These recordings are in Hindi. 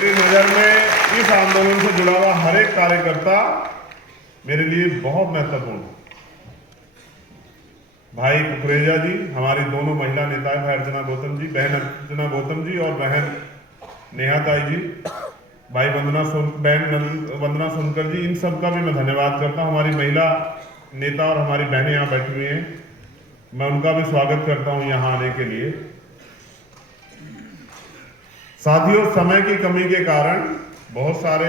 मेरी नज़र में इस आंदोलन से जुड़ा हुआ हर एक कार्यकर्ता मेरे लिए बहुत महत्वपूर्ण है। भाई कुकरेजा जी, हमारी दोनों महिला नेता है, भाई अर्चना गौतम जी, बहन अर्चना गौतम जी और बहन नेहा ताई जी, भाई बहन वंदना सोनकर जी, इन सब का भी मैं धन्यवाद करता हूँ। हमारी महिला नेता और हमारी बहनें यहाँ बैठी हुई हैं, मैं उनका भी स्वागत करता हूँ यहाँ आने के लिए। साथियों, समय की कमी के कारण बहुत सारे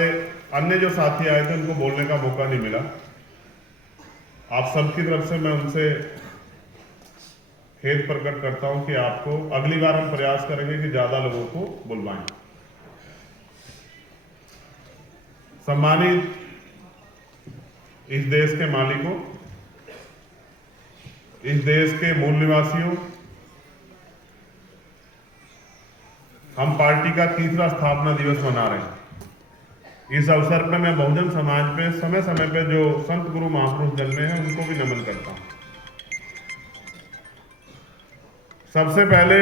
अन्य जो साथी आए थे उनको बोलने का मौका नहीं मिला। आप सबकी तरफ से मैं उनसे खेद प्रकट करता हूं कि आपको अगली बार हम प्रयास करेंगे कि ज्यादा लोगों को बुलवाएं। सम्मानित इस देश के मालिकों, इस देश के मूल निवासियों, हम पार्टी का 3रा स्थापना दिवस मना रहे हैं। इस अवसर पर मैं बहुजन समाज पे समय समय पे जो संत गुरु महापुरुष जन्मे हैं उनको भी नमन करता हूं। सबसे पहले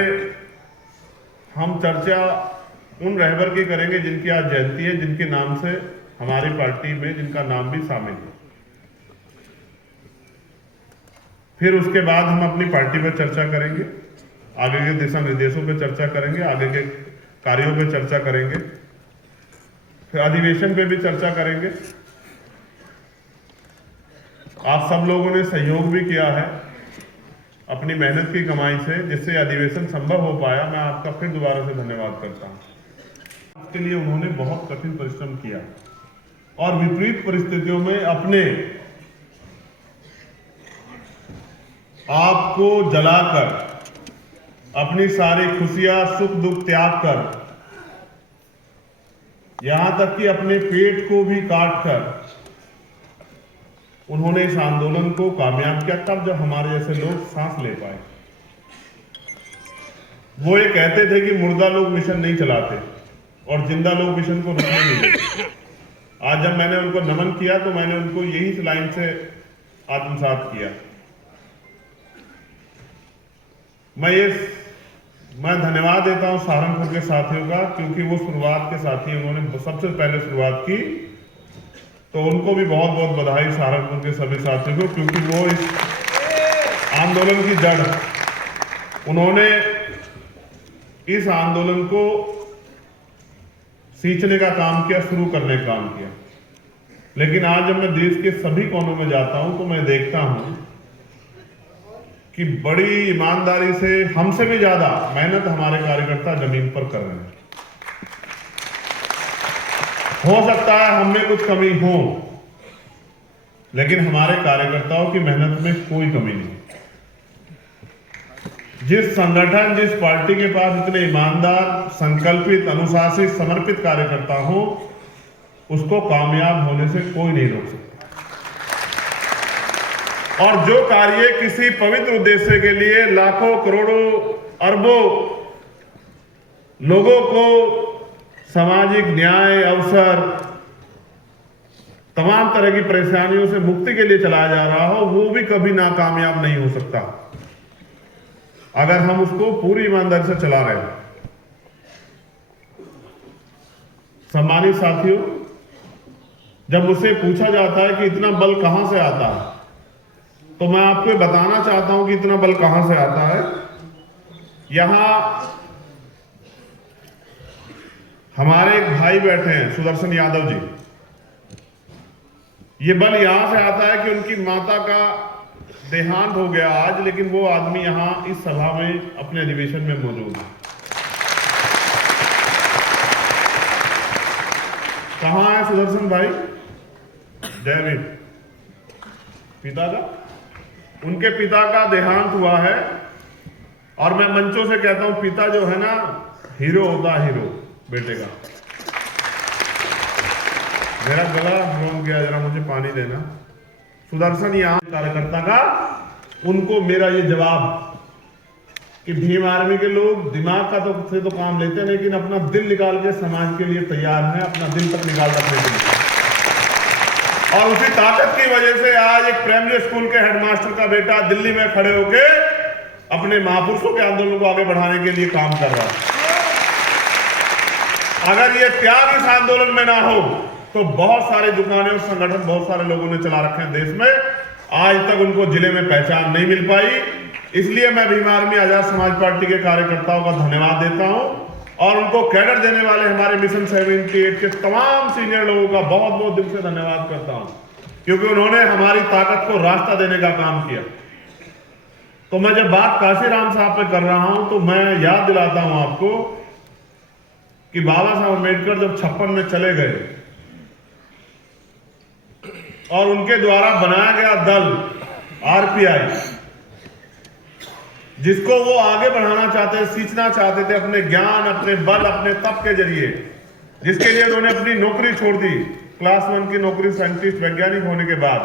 हम चर्चा उन रहबर की करेंगे जिनकी आज जयंती है, जिनके नाम से हमारी पार्टी में जिनका नाम भी शामिल है। फिर उसके बाद हम अपनी पार्टी पर चर्चा करेंगे, आगे के दिशा निर्देशों पर चर्चा करेंगे, आगे के कार्यों पर चर्चा करेंगे, फिर अधिवेशन पे भी चर्चा करेंगे। आप सब लोगों ने सहयोग भी किया है अपनी मेहनत की कमाई से, जिससे अधिवेशन संभव हो पाया। मैं आपका फिर दोबारा से धन्यवाद करता हूं। इसके लिए उन्होंने बहुत कठिन परिश्रम किया और विपरीत परिस्थितियों में अपने आप को जलाकर, अपनी सारी खुशियां सुख दुख त्याग कर, यहां तक कि अपने पेट को भी काट कर उन्होंने इस आंदोलन को कामयाब किया। तब जब हमारे जैसे लोग सांस ले पाए। वो ये कहते थे कि मुर्दा लोग मिशन नहीं चलाते और जिंदा लोग मिशन को रोकने नहीं देते। आज जब मैंने उनको नमन किया तो मैंने उनको यही लाइन से आत्मसात किया। मैं धन्यवाद देता हूं सहारनपुर के साथियों का, क्योंकि वो शुरुआत के साथी, उन्होंने सबसे पहले शुरुआत की, तो उनको भी बहुत बहुत बधाई सहारनपुर के सभी साथियों को, क्योंकि वो इस आंदोलन की जड़, उन्होंने इस आंदोलन को सींचने का काम किया, शुरू करने का काम किया। लेकिन आज जब मैं देश के सभी कोनों में जाता हूं तो मैं देखता हूं कि बड़ी ईमानदारी से, हमसे भी ज्यादा मेहनत हमारे कार्यकर्ता जमीन पर कर रहे हैं। हो सकता है हम में कुछ कमी हो, लेकिन हमारे कार्यकर्ताओं की मेहनत में कोई कमी नहीं। जिस संगठन, जिस पार्टी के पास इतने ईमानदार, संकल्पित, अनुशासित, समर्पित कार्यकर्ता हो, उसको कामयाब होने से कोई नहीं रोक सकता। और जो कार्य किसी पवित्र उद्देश्य के लिए लाखों, करोड़ों, अरबों लोगों को सामाजिक न्याय, अवसर, तमाम तरह की परेशानियों से मुक्ति के लिए चलाया जा रहा हो, वो भी कभी नाकामयाब नहीं हो सकता अगर हम उसको पूरी ईमानदारी से चला रहे हैं। सम्मानित साथियों, जब मुझसे पूछा जाता है कि इतना बल कहां से आता है, तो मैं आपको बताना चाहता हूं कि इतना बल कहां से आता है। यहां हमारे एक भाई बैठे हैं, सुदर्शन यादव जी। ये बल यहां से आता है कि उनकी माता का देहांत हो गया आज, लेकिन वो आदमी यहां इस सभा में अपने अधिवेशन में मौजूद है। कहां है सुदर्शन भाई? जय भीम। पिता का, उनके पिता का देहांत हुआ है। और मैं मंचों से कहता हूं, पिता जो है ना, हीरो होता है, हीरो बेटे का। मेरा गला रोक गया, जरा मुझे पानी देना। सुदर्शन यहाँ कार्यकर्ता का, उनको मेरा ये जवाब कि भीम आर्मी के लोग दिमाग का तो काम लेते हैं, लेकिन अपना दिल निकाल के समाज के लिए तैयार हैं, अपना दिल तक निकाल रखने के लिए। और उसी ताकत की वजह से आज एक प्राइमरी स्कूल के हेडमास्टर का बेटा दिल्ली में खड़े होके अपने महापुरुषों के आंदोलन को आगे बढ़ाने के लिए काम कर रहा है। अगर ये त्याग इस आंदोलन में ना हो तो बहुत सारे दुकानें और संगठन बहुत सारे लोगों ने चला रखे हैं देश में, आज तक उनको जिले में पहचान नहीं मिल पाई। इसलिए मैं भीम आर्मी आजाद समाज पार्टी के कार्यकर्ताओं का धन्यवाद देता हूं और उनको कैडर देने वाले हमारे मिशन 78 के तमाम सीनियर लोगों का बहुत बहुत दिल से धन्यवाद करता हूं, क्योंकि उन्होंने हमारी ताकत को रास्ता देने का काम किया। तो मैं जब बात काशीराम साहब पे कर रहा हूं तो मैं याद दिलाता हूं आपको कि बाबा साहब अम्बेडकर जब 56 में चले गए और उनके द्वारा बनाया गया दल आरपीआई, जिसको वो आगे बढ़ाना चाहते, सींचना चाहते थे अपने ज्ञान, अपने बल, अपने तप के जरिए, जिसके लिए उन्होंने अपनी नौकरी छोड़ दी, क्लास 1 की नौकरी साइंटिस्ट वैज्ञानिक होने के बाद,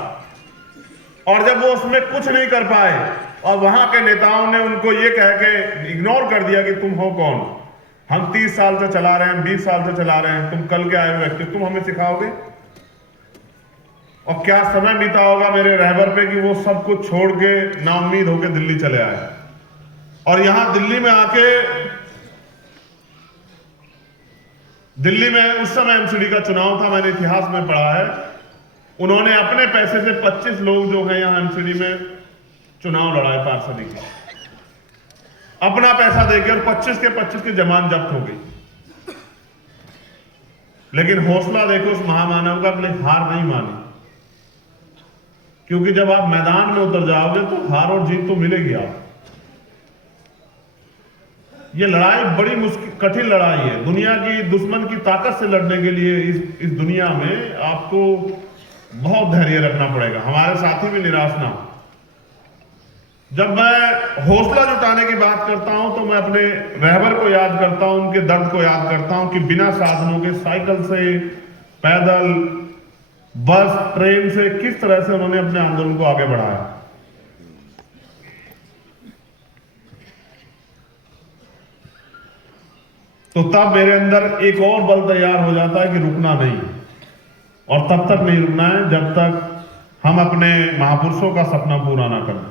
और जब वो उसमें कुछ नहीं कर पाए और वहां के नेताओं ने उनको ये कह के इग्नोर कर दिया कि तुम हो कौन, हम 30 साल से चला रहे हैं, 20 साल से चला रहे हैं, तुम कल के आए हुए व्यक्ति, तुम हमें सिखाओगे। और क्या समय बीता होगा मेरे रहबर पे कि वो सब कुछ छोड़ के नाउम्मीद होकर दिल्ली चले आए, और यहां दिल्ली में आके, दिल्ली में उस समय एमसीडी का चुनाव था, मैंने इतिहास में पढ़ा है, उन्होंने अपने पैसे से 25 लोग जो हैं यहां एमसीडी में चुनाव लड़ाए पार्षदी का, अपना पैसा देके, और 25 के 25 की जमानत जब्त हो गई। लेकिन हौसला देखो उस महामानव का, अपने हार नहीं मानी, क्योंकि जब आप मैदान में उतर जाओगे तो हार और जीत तो मिलेगी। आप ये लड़ाई बड़ी मुश्किल, कठिन लड़ाई है। दुनिया की दुश्मन की ताकत से लड़ने के लिए इस दुनिया में आपको बहुत धैर्य रखना पड़ेगा। हमारे साथी भी निराश ना हो। जब मैं हौसला जुटाने की बात करता हूं तो मैं अपने रहबर को याद करता हूं, उनके दर्द को याद करता हूं कि बिना साधनों के, साइकिल से, पैदल, बस, ट्रेन से किस तरह से उन्होंने अपने आंदोलन को आगे बढ़ाया। तो तब मेरे अंदर एक और बल तैयार हो जाता है कि रुकना नहीं, और तब तक नहीं रुकना है जब तक हम अपने महापुरुषों का सपना पूरा ना करें।